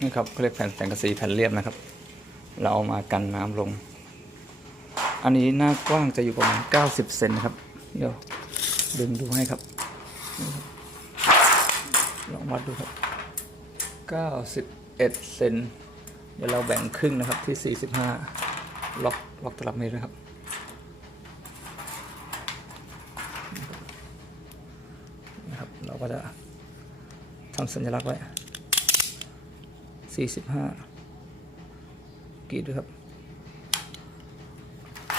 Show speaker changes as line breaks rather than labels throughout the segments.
นี่ครับเขาเรียกแผ่นสังกะสีแผ่นเรียบนะครับ เราเอามากันน้ำลง อันนี้หน้ากว้างจะอยู่ประมาณ 90 เซนนะครับ เดี๋ยวดึงดูให้ครับนี่ครับ ลองวัดดูครับ 91 เซนเดี๋ยวเราแบ่งครึ่งนะครับที่ 45 ล็อกล็อกตลับเมตรนะครับนะครับ เราก็จะทำสัญลักษณ์ไว้ 45กรีดด้วยครับ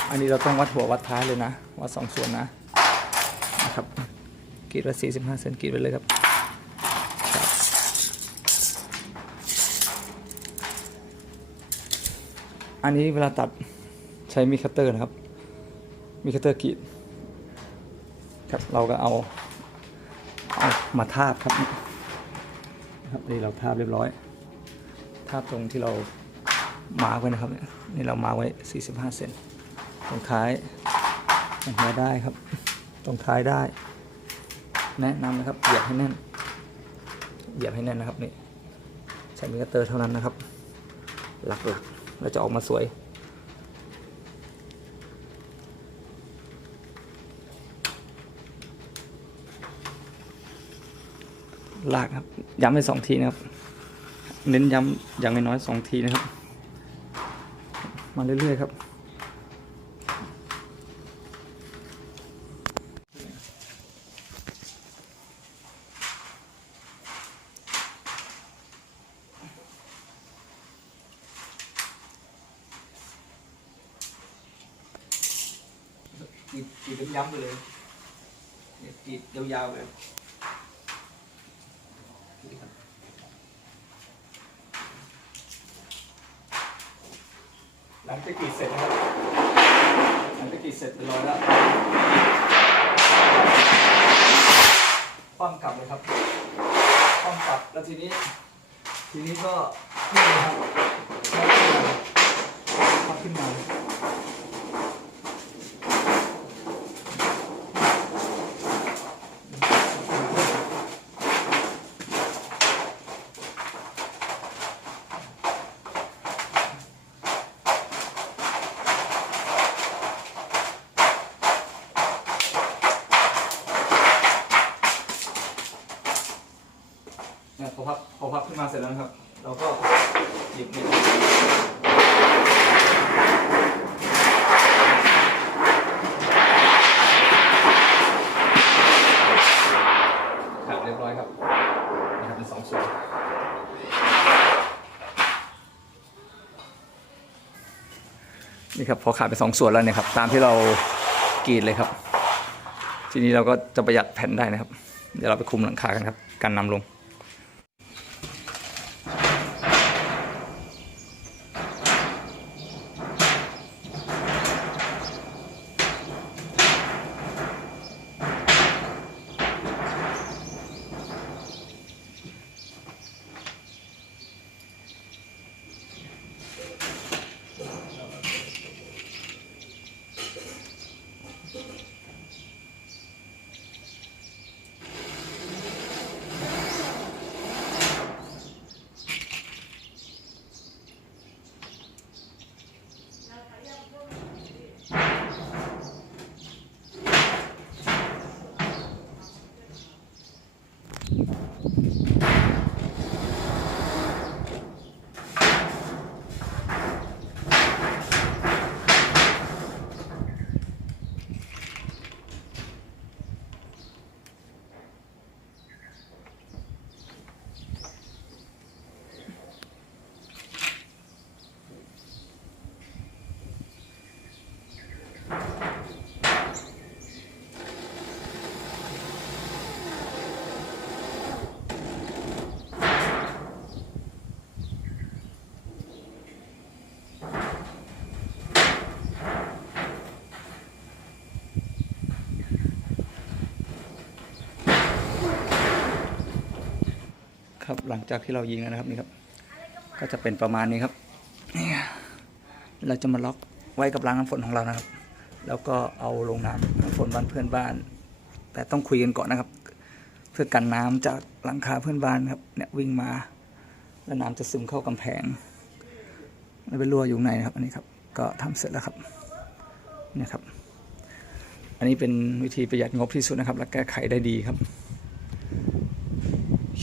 อันนี้เราต้องวัดหัววัดท้ายเลยนะ วัดสองส่วนนะนะครับกรีดไว้45เซนกรีดไว้เลยครับอันนี้เวลาตัดใช้มีคัตเตอร์นะครับ มีคัตเตอร์กรีดครับเราก็เอาเอามาทาบครับนะครับนี่เราทาบเรียบร้อย ทาบตรงที่เรามาร์กไว้นะครับเนี่ยนี่เรามาร์กไว้ 45 เซนตรงท้ายตรงหัวได้ครับ ตรงท้ายได้ แนะนำนะครับเหยียบให้แน่นเหยียบให้แน่นนะครับนี่ใช้มีดคัตเตอร์เท่านั้นนะครับ หลักๆเราจะออกมาสวยลากครับย้ำไปสองทีนะครับ เน้นย้ำอย่างน้อยๆสองทีนะครับ มาเรื่อยๆครับ กรีดกรีดย้ำๆไปเลยเนี่ยกรีดยาวๆไปเลยนี่ครับ หลังจากกรีดเสร็จนะครับ หลังจากกรีดเสร็จเรียบร้อยแล้วคว่ำกลับเลยครับคว่ำกลับแล้วทีนี้ ทีนี้ก็ขึ้นะครับขึ้นมาขึ้นมา เนี่ยพอพับพอพับขึ้นมาเสร็จแล้วนะครับ เราก็หยิบเนี่ยครับเรียบร้อยครับนี่ครับเป็นสองส่วนนี่ครับพอขาดไปสองส่วนแล้วเนี่ยครับ ตามที่เรากรีดเลยครับ ทีนี้เราก็จะประหยัดแผ่นได้นะครับ เดี๋ยวเราไปคุมหลังคากันครับการนำลง ครับ หลังจากที่เรายิงแล้วนะครับนี่ครับ ก็จะเป็นประมาณนี้ครับนี่เราจะมาล็อกไว้กับรางน้ำฝนของเรานะครับ แล้วก็เอาลงน้ำน้ำฝนบ้านเพื่อนบ้าน แต่ต้องคุยกันก่อนนะครับ เพื่อกันน้ำจากหลังคาเพื่อนบ้านครับเนี่ยวิ่งมา แล้วน้ำจะซึมเข้ากำแพงมันเป็นรั่วอยู่ในนะครับ อันนี้ครับ ก็ทำเสร็จแล้วครับนี่ครับ อันนี้เป็นวิธีประหยัดงบที่สุดนะครับ และแก้ไขได้ดีครับ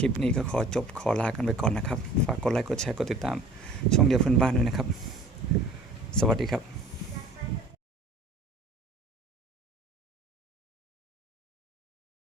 ลิปนี้ก็ขอจบขอลากันไปก่อนนะครับ ฝากกดไลค์กดแชร์กดติดตาม ช่องเดียวเพื่อนบ้านด้วยนะครับ สวัสดีครับ